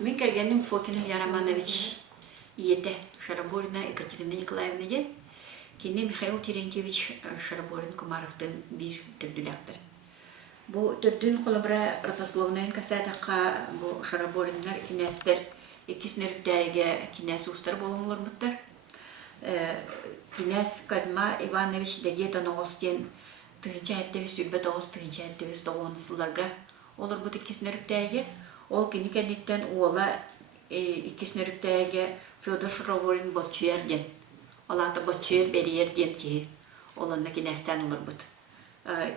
Мен келгенім Фокин Илья Романович ете Шараборина Екатерина Николаевна ден, кені Михаил Терентьевич Шараборин Кумаровтың бір түрділәқтір. Бұл түрдің қолыбыра родословнайын кәсәдіққа бұл Шараборинлар кинәстер екіс нөріктәйге кинәс ұстар болыңылар бұттар. Кинәс Казма Иванович дәгет оңғыстен тұғынча әттеуіз сүрбет оғыз тұғынча әттеуіз тоғынсыларға олар бұт екіс нөріктәйге. Ол кені кәдеттен ола ikis nörüktәге Fyodor Шараворин болчуяр ден. Олаты болчуяр бериер ден ки. Оланна кинәстән олар бұд.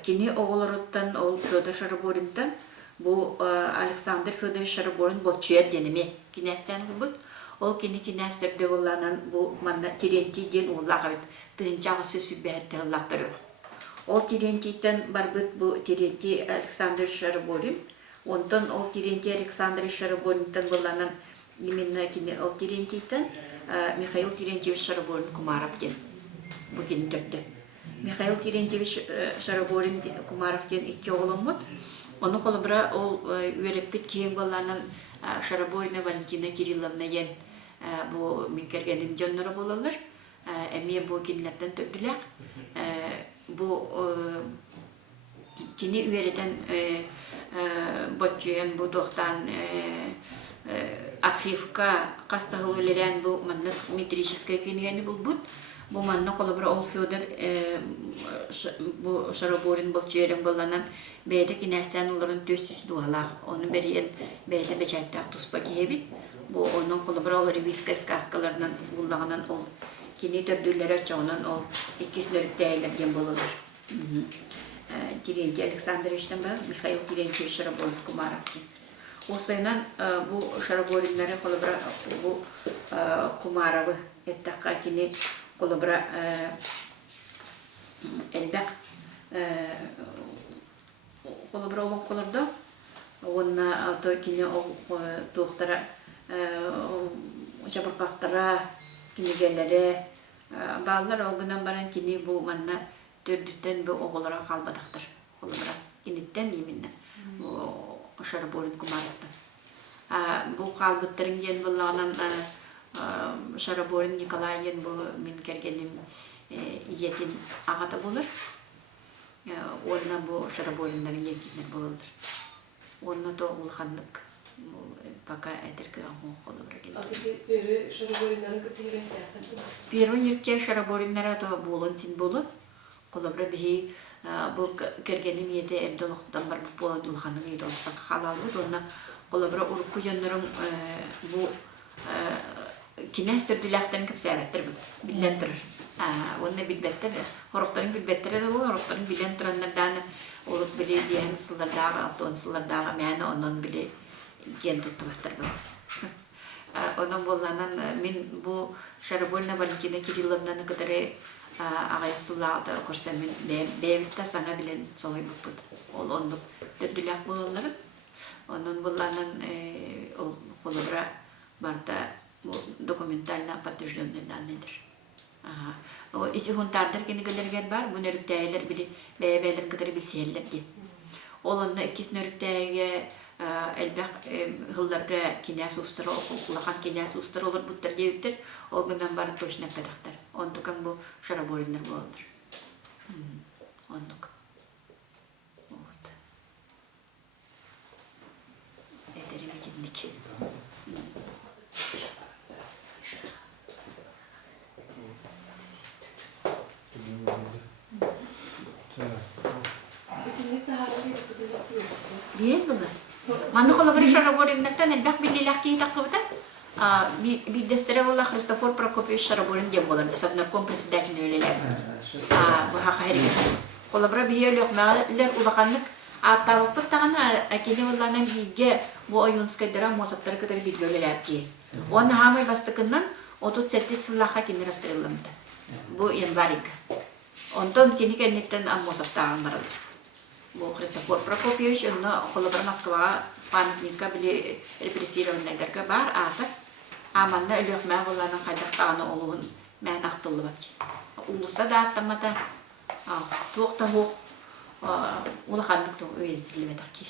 Кені оғыларыттан ол Fyodor Шараворинтан бұл Александр Fyodor Шараворин болчуяр денеме кинәстән олар бұд. Ол кені кинәстәрді оланан бұл манна Терентий ден олаға бұд. Тығынчағысы сүббәтті олақтар өқ. Ол Терентийтен бар бұд бұл Терентий Александр Шараворин. Онтан ол Терентий Александр Шараворинтан боланан именно ол Терентийтен Михаил Терентьевич Шараворин Кумаров ден. Бүгін түрді. Михаил Терентьевич Шараворин Кумаров ден екі оғылым бұд. Оны қолыбыра ол үйереппет кейін боланан Шараворина Валентина Кирилловна ден бұл мекергенім жонлары болалар. Әме бұл кенлерден түрділәқ. Бұл кені үйереден Бочуян бұл доқтан архивка қастағыл өлелән бұл маннық метрическая кенегені бұл бұд. Бұл маннық олыбыра ол Fyodor Шараворин бұл чүйерін боланан бәйді кенәстен оларын 400 дуалақ. Оны бәріен бәйді бәчәттәк тұспа кейбіт. Бұл оның олыбыра ол ревизка сказкаларынан бұллағынан ол кене түрділері чауынан ол екес нөріктәйлерден болылыр. Терентий Александровичтен бар, Михаил Терентьевич Шараворин Кумаров. Осыйнан бұл Шараворинлары қолыбыра бұл Кумаровы әттаққа кені қолыбыра әлбәқ қолыбыра олың қолырды. Онына кені тоқтара жабырқақтара кенегелері бағылар олғынан баран кені бұл манна төрдүттен бұл оғылыра қалбадықтыр. Қолыбыра кенеттен емінна Шараворин Кумаровтан. Бұл қалбыттырын ген болағынан Шараворин Николайен бұл мен кергенім етін ағата болыр. Онына бұл Шараворинларын екінер болылыр. Онына то ұлғандық пока әдіргі ағын қолыбыра келді. Ағыды бері Шараворинларын күттігірен сияқтан? Первый нерке Шараворинлары болын син болы. Қолыбыра бейі бұл кергенім еті әбділіқтен бар бұл болы дұлғанығы еді олыспақ қалалы бұд. Онына қолыбыра ұрыққы жөнлерің бұл кинәс түрділәқтен көп сәбәттір бұл. Білен тұрыр. Онына білбәттір. Орықтарын білбәттір әді бұл. Орықтарын білен тұрандырданы ұрық біле дейін сылдардағы, алтуын сылдардағы мәні онын біле ген тұтты баттыр бұл. Оның болғанын мен бұл Шараворина Валентина Кирилловнаны кітірі ағаяқсылағыда көрсем мен бәйбітті саңа білен соғай бұппыд. Ол ондық түрділәқ болаларын. Оның болғанын қолыбыра барда документально подтвержденный данныдыр. Isi huntardır kenegелерген бар, бұл нөріктәйелер білі бәйбәйлерін кітірі білсейлер де. Ол онына ikis нөріктәйге әлбәқ ғылларға кенәс ұстыры, оқылған кенәс ұстыры олар бұттар деуіттір, ол күндан барын точно қадақтар. Ондықан бұл Шараворинлар болалар. Ондық. Әдері бетіндік. Bilen bunu. Manı kolabırı Şaраворинлардан әлбәқ біліләқ кейтақ қыбыда. Bir destere valla Христофор Прокопьевич Шараворин дем болар. Совнарком председатель өлелер. Bu haqa hergen. Kolabıra bir yerlük məğələr ulaqanlıq atavıp tağına әкені vallana bilge bu oyunskaydıra mosaptары kadar bilge өлелер ki. Onun hamay bastıkından 38 sıllaqa keni rastırılımdı. Bu yanvarik. Ondan keni kendilikten mosaptağın barılır. Bu Христофор Прокопьевич onu kolabıra Moskva'a памятникка bile repressirованныйларға бар атыр. Аманна өлөк мәң оланың қайдақтағаны олуын мәң ақтылы бәк. Улыса да аттамада тоқта оқ улақандық өйелдірілі бәдәк ки.